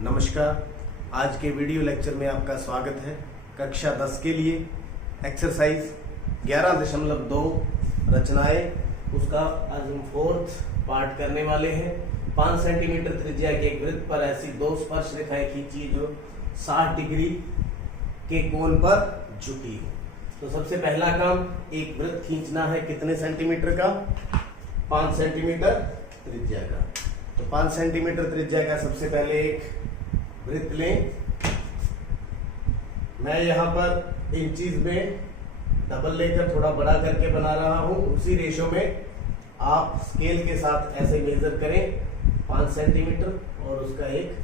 नमस्कार। आज के वीडियो लेक्चर में आपका स्वागत है। कक्षा 10 के लिए एक्सरसाइज 11.2 रचनाएं, उसका आज हम 4th पार्ट करने वाले हैं। 5 सेंटीमीटर त्रिज्या के एक वृत्त पर ऐसी दो स्पर्श रेखाएं खींचिए जो 60 डिग्री के कोण पर झुकी हो। तो सबसे पहला काम, एक वृत्त खींचना है कितने सेंटीमीटर का? 5 सेंटीमीटर त्रिज्या का। तो 5 सेंटीमीटर त्रिज्या का सबसे पहले एक वृत्त लें। मैं यहां पर इंचीज में डबल लेकर थोड़ा बड़ा करके बना रहा हूं। उसी रेशो में आप स्केल के साथ ऐसे मेजर करें 5 सेंटीमीटर और उसका एक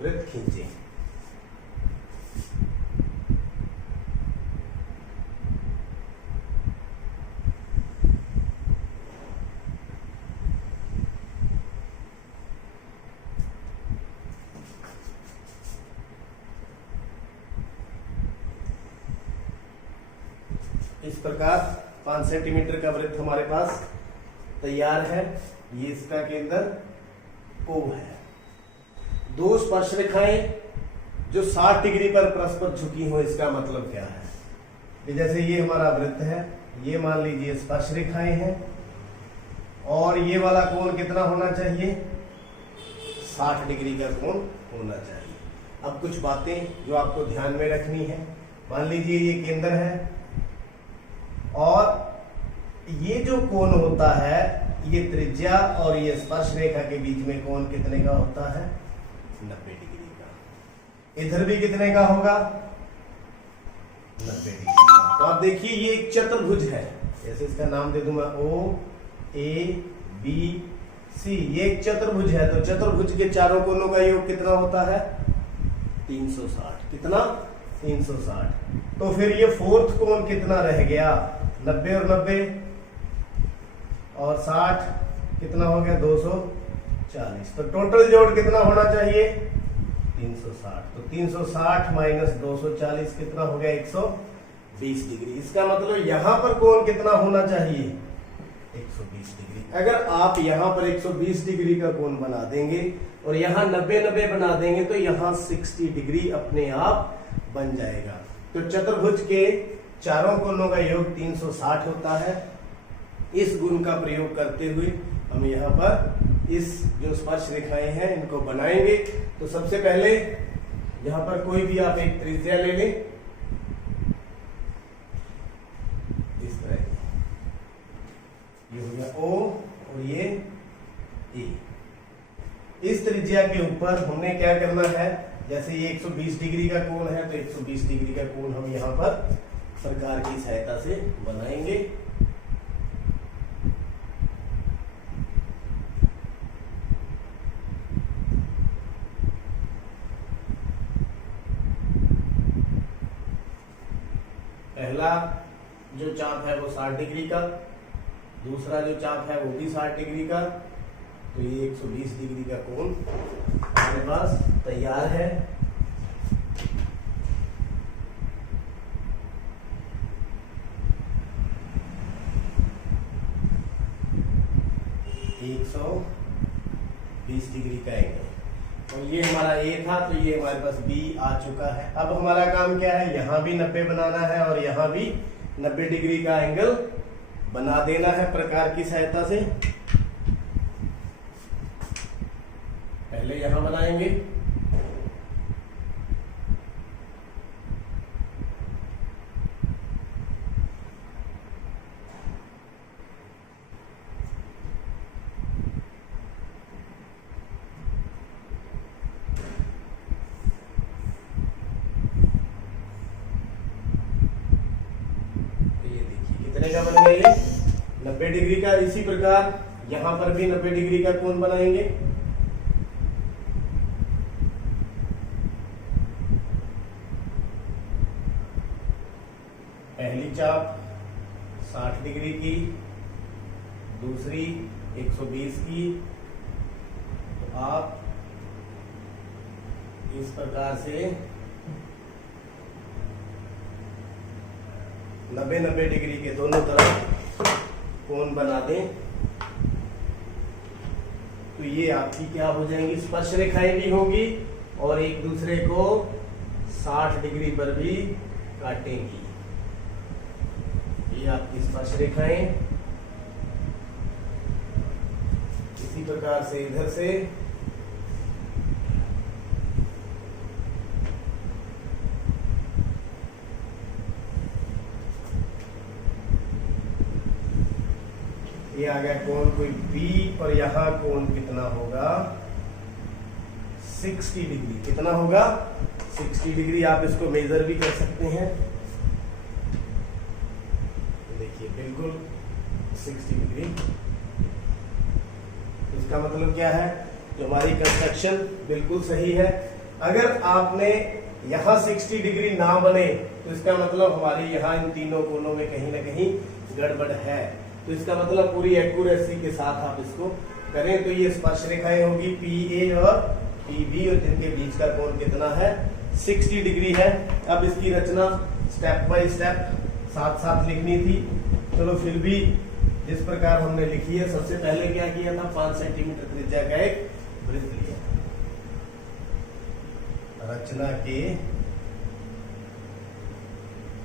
वृत्त खींचें। इस प्रकार 5 सेंटीमीटर का वृत्त हमारे पास तैयार है। ये इसका केंद्र O है। दो स्पर्श रेखाएं जो 60 डिग्री पर परस्पर झुकी हो, इसका मतलब क्या है? कि जैसे ये हमारा वृत्त है, ये मान लीजिए स्पर्श रेखाएं हैं और ये वाला कोण कितना होना चाहिए? 60 डिग्री का कोण होना चाहिए। अब कुछ बातें जो आपको ध्यान में रखनी है। मान लीजिए ये केंद्र है और ये जो कोण होता है, ये त्रिज्या और ये स्पर्श रेखा के बीच में कोण कितने का होता है? 90 डिग्री का। इधर भी कितने का होगा? 90 डिग्री का। तो आप देखिए ये एक चतुर्भुज है। जैसे इसका नाम दे दूंगा OABC। ये एक चतुर्भुज है। तो चतुर्भुज के चारों कोणों का योग कितना होता है? 360। कितना? 360। तो फिर ये फोर्थ कोण कितना रह गया? 90 और 90 और 60 कितना हो गया? 240। तो टोटल जोड़ कितना होना चाहिए? 360। तो 360 माइनस 240 कितना हो गया? 120 डिग्री। इसका मतलब यहां पर कोण कितना होना चाहिए? 120 डिग्री। अगर आप यहां पर 120 डिग्री का कोण बना देंगे और यहां 90-90 बना देंगे तो यहां 60 डिग्री अपने आप बन जाएगा। तो चतुर्भुज के चारों कोणों का योग 360 होता है। इस गुण का प्रयोग करते हुए हम यहाँ पर इस जो स्पर्श रेखाएं हैं इनको बनाएंगे। तो सबसे पहले यहाँ पर कोई भी आप एक त्रिज्या ले लें, इस तरह ये हो गया O और ये A। इस त्रिज्या के ऊपर हमने क्या करना है? जैसे ये 120 डिग्री का कोण है तो 120 डिग्री का कोण हम यहाँ पर प्रकार की सहायता से बनाएंगे। पहला जो चाप है वो 60 डिग्री का, दूसरा जो चाप है वो भी 60 डिग्री का। तो ये 120 डिग्री का कोण हमारे पास तैयार है। सौ 20 डिग्री का एंगल। और ये हमारा A था तो ये हमारे पास B आ चुका है। अब हमारा काम क्या है? यहां भी 90 बनाना है और यहां भी 90 डिग्री का एंगल बना देना है प्रकार की सहायता से। पहले यहां बनाएंगे, का बन गया ये 90 डिग्री का। इसी प्रकार यहां पर भी 90 डिग्री का कोण बनाएंगे। पहली चाप 60 डिग्री की, दूसरी 120 की। तो आप इस प्रकार से 90-90 डिग्री के दोनों तरफ कोण बना दें। तो ये आपकी क्या हो जाएंगी? स्पर्श रेखाएं भी होगी और एक दूसरे को 60 डिग्री पर भी काटेंगी। ये आपकी स्पर्श रेखाएं। इसी प्रकार से इधर से ये आ गया कोण कोई बी, और यहां कोण कितना होगा 60 डिग्री। कितना होगा 60 डिग्री। आप इसको मेजर भी कर सकते हैं। देखिए बिल्कुल 60 डिग्री। इसका मतलब क्या है, जो हमारी कंस्ट्रक्शन बिल्कुल सही है। अगर आपने यहां 60 डिग्री ना बने तो इसका मतलब हमारी यहां इन तीनों कोनों में कहीं ना कहीं गड़बड़ है। तो इसका मतलब पूरी एक्यूरेसी के साथ आप इसको करें। तो ये स्पर्श रेखाएं होगी पी ए और पी बी, और जिनके बीच का कोण कितना है 60 डिग्री है। अब इसकी रचना स्टेप बाय स्टेप साथ साथ लिखनी थी। चलो फिर भी जिस प्रकार हमने लिखी है, सबसे पहले क्या किया था, 5 सेंटीमीटर त्रिज्या का एक वृत्त लिया। रचना के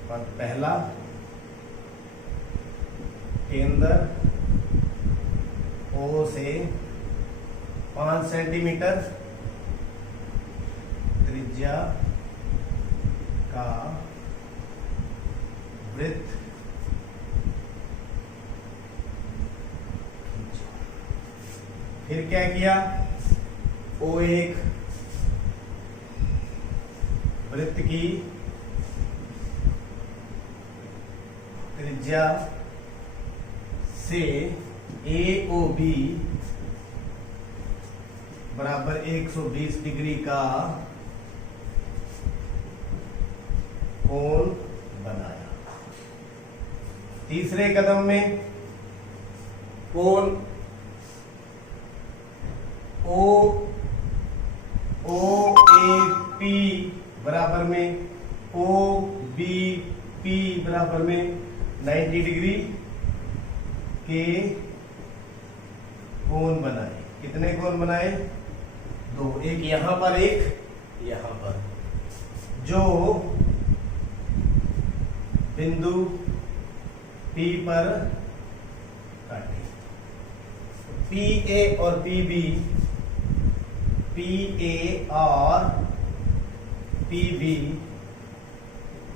पहला केंद्र O से 5 सेंटीमीटर त्रिज्या का वृत्त फिर क्या किया, O1 वृत्त की त्रिज्या से AOB बराबर 120 डिग्री का कोण बनाया। तीसरे कदम में कोण OAP बराबर में OBP बराबर में 90 डिग्री के कोण बनाए। कितने कोण बनाए, 2, एक यहां पर एक यहां पर, जो बिंदु P पर काटे। PA और PB, PA और PB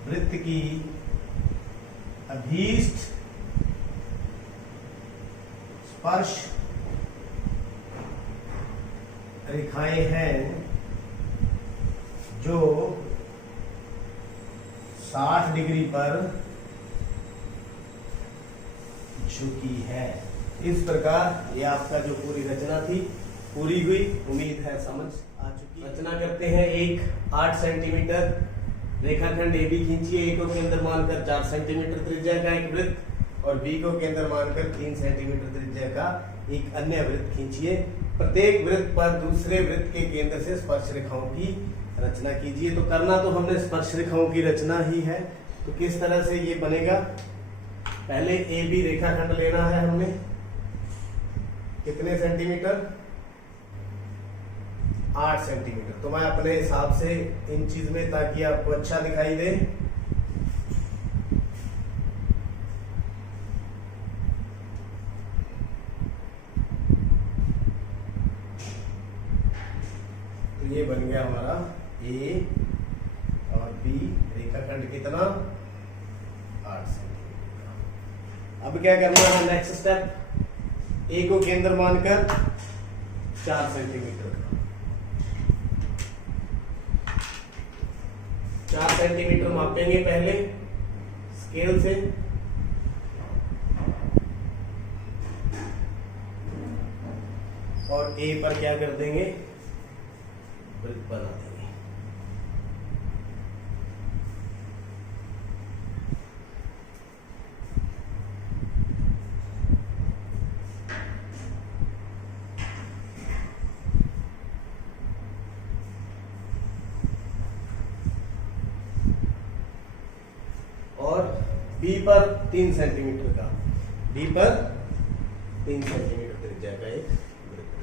वृत्त की अभीष्ट स्पर्श रेखाएं हैं, जो 60 डिग्री पर झुकी है। इस प्रकार ये आपका जो पूरी रचना थी पूरी हुई। उम्मीद है समझ आ चुकी। रचना करते हैं। एक 8 सेंटीमीटर रेखाखंड AB खींचिए। A को केंद्र मानकर 4 सेंटीमीटर त्रिज्या का एक वृत्त, और B को केंद्र मानकर 3 सेंटीमीटर त्रिज्या का एक अन्य वृत्त खींचिए। प्रत्येक वृत्त पर दूसरे वृत्त के केंद्र से स्पर्श रेखाओं की रचना कीजिए। तो करना तो हमने स्पर्श रेखाओं की रचना ही है। तो किस तरह से ये बनेगा, पहले AB रेखाखंड लेना है हमने। कितने सेंटीमीटर, 8 सेंटीमीटर। तो मैं अपने हिसाब से इन चीज में, ताकि आपको अच्छा दिखाई दे, तो ये बन गया हमारा A और B रेखाखंड कितना, 8 सेंटीमीटर। अब क्या करना है, नेक्स्ट स्टेप, A को केंद्र मानकर 4 सेंटीमीटर का, 4 सेंटीमीटर मापेंगे पहले स्केल से। और A पर क्या कर देंगे, वृत्त बना देंगे। और B पर 3 सेंटीमीटर का, B पर 3 सेंटीमीटर त्रिज्या का एक वृत्त।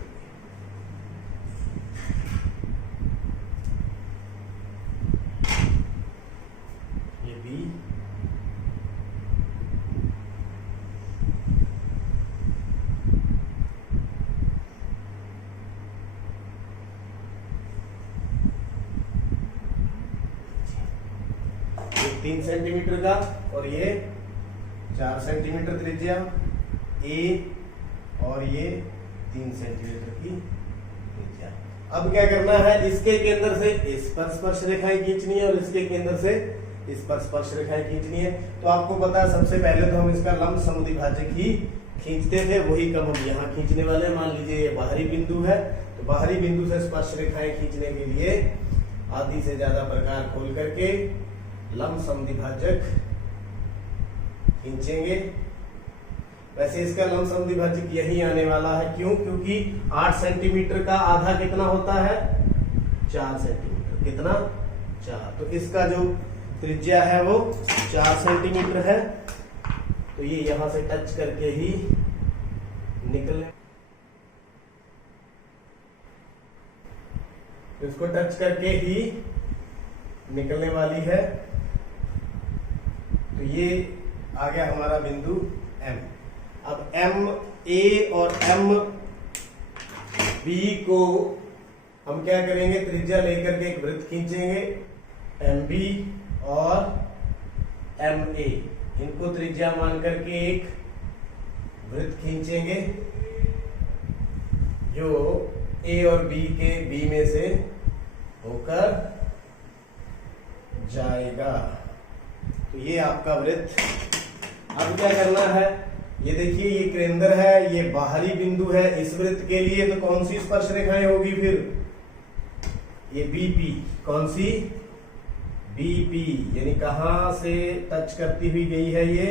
3 सेंटीमीटर का, और ये 4 सेंटीमीटर त्रिज्या ए, और ये 3 सेंटीमीटर की त्रिज्या। अब क्या करना है, इसके केंद्र से इस पर स्पर्श रेखाएं खींचनी है और इसके केंद्र से इस पर स्पर्श रेखाएं खींचनी है। तो आपको पता है सबसे पहले तो हम इसका लंब समुद्विभाजक ही खींचते थे, वही कम हम यहाँ खींचने वाले हैं। मान लीजिए ये बाहरी बिंदु है, तो बाहरी बिंदु से स्पर्श रेखाएं खींचने के लिए आधी से ज्यादा प्रकार खोल करके लंब समुद्विभाजक खींचेंगे। वैसे इसका लंब समुद्विभाजक यही आने वाला है, क्यों? क्योंकि 8 सेंटीमीटर का आधा कितना होता है? 4 सेंटीमीटर। कितना? 4। तो इसका जो त्रिज्या है वो 4 सेंटीमीटर है। तो ये यहां से टच करके ही निकले, इसको टच करके ही निकलने वाली है। तो ये आ गया हमारा बिंदु M। अब एम ए और एम बी को हम क्या करेंगे, त्रिज्या लेकर के एक वृत्त खींचेंगे। एम बी और एम ए, इनको त्रिज्या मान करके एक वृत्त खींचेंगे जो ए और बी के बी में से होकर जाएगा। तो ये आपका वृत्त। अब क्या करना है, ये देखिए ये केंद्र है, ये बाहरी बिंदु है इस वृत्त के लिए। तो कौन सी स्पर्श रेखाएं होगी फिर? ये बीपी। कौन सी? बीपी, यानी कहां से टच करती हुई गई है? ये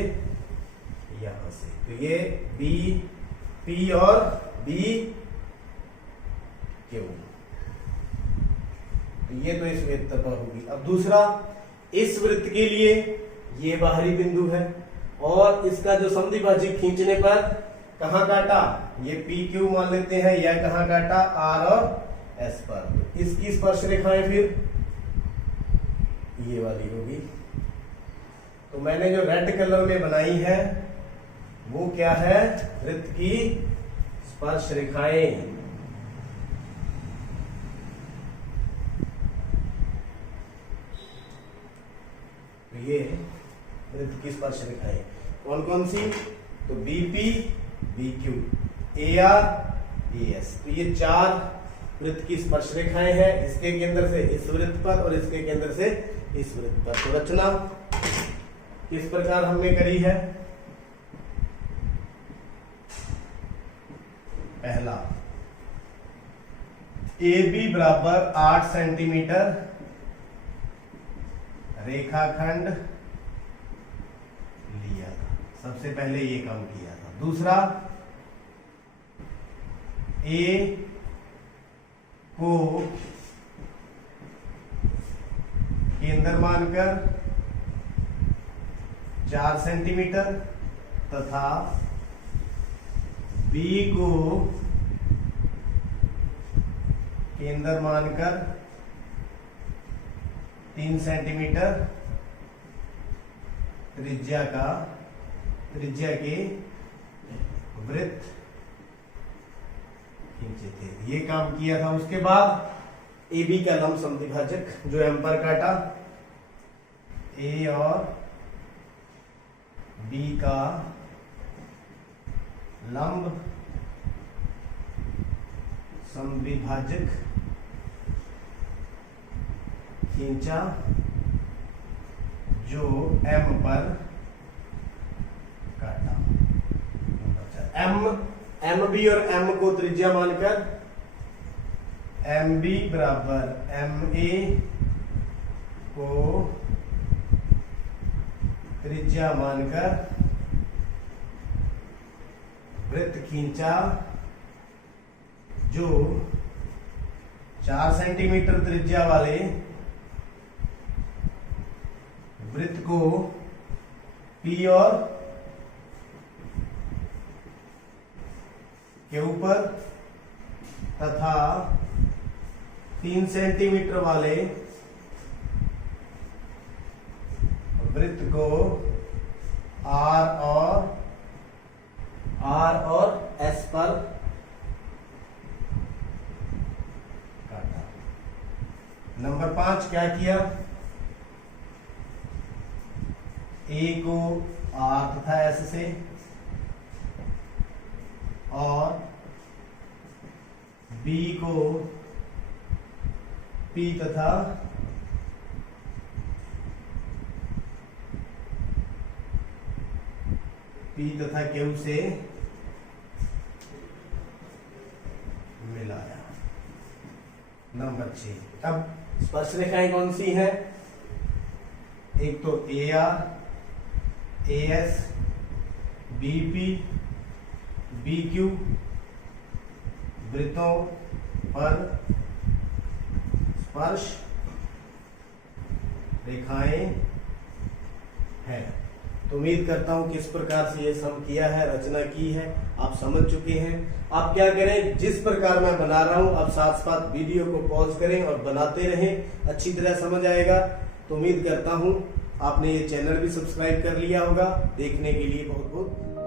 यहां से। तो ये बी पी और बी क्यू, तो ये तो इस वृत्त पर होगी। अब दूसरा, इस वृत्त के लिए ये बाहरी बिंदु है और इसका जो समुद्विभाजक खींचने पर कहां काटा? ये पी क्यू मान लेते हैं। यह कहां काटा? आर और एस पर। इसकी स्पर्श रेखाएं फिर ये वाली होगी। तो मैंने जो रेड कलर में बनाई है वो क्या है? वृत्त की स्पर्श रेखाएं। तो ये वृत्त की स्पर्श रेखाएं कौन कौन सी? तो बीपी, बीक्यू, एआर, एएस। तो ये 4 वृत्त की स्पर्श रेखाएं हैं, इसके केंद्र से इस वृत्त पर और इसके केंद्र से इस वृत्त पर। तो रचना किस प्रकार हमने करी है? पहला, ए बी बराबर 8 सेंटीमीटर रेखाखंड लिया था, सबसे पहले ये काम किया था। दूसरा, ए को केंद्र मानकर 4 सेंटीमीटर तथा बी को केंद्र मानकर 3 सेंटीमीटर त्रिज्या के वृत्त खींचे थे। ये काम किया था। उसके बाद ए बी का लंब समुद्विभाजक जो एम पर काटा, ए और बी का लंब समुद्विभाजक खींचा जो एम पर काटा। एम बी और एम को त्रिज्या मानकर एम बी बराबर एम ए को त्रिज्या मानकर वृत्त खींचा जो 4 सेंटीमीटर त्रिज्या वाले वृत्त को पी और के ऊपर तथा 3 सेंटीमीटर वाले वृत्त को आर और एस पर काटा। नंबर 5 क्या किया? ए को आर तथा एस से और बी को पी तथा क्यू से मिलाया। नंबर 6। अब स्पर्श रेखाएं कौन सी हैं? एक तो A R, A S, B P, B Q वृत्तों पर स्पर्श रेखाएं हैं। तो उम्मीद करता हूं कि इस प्रकार से ये सम किया है, रचना की है, आप समझ चुके हैं। आप क्या करें, जिस प्रकार मैं बना रहा हूं आप साथ साथ वीडियो को पॉज करें और बनाते रहें, अच्छी तरह समझ आएगा। तो उम्मीद करता हूं आपने ये चैनल भी सब्सक्राइब कर लिया होगा। देखने के लिए बहुत बहुत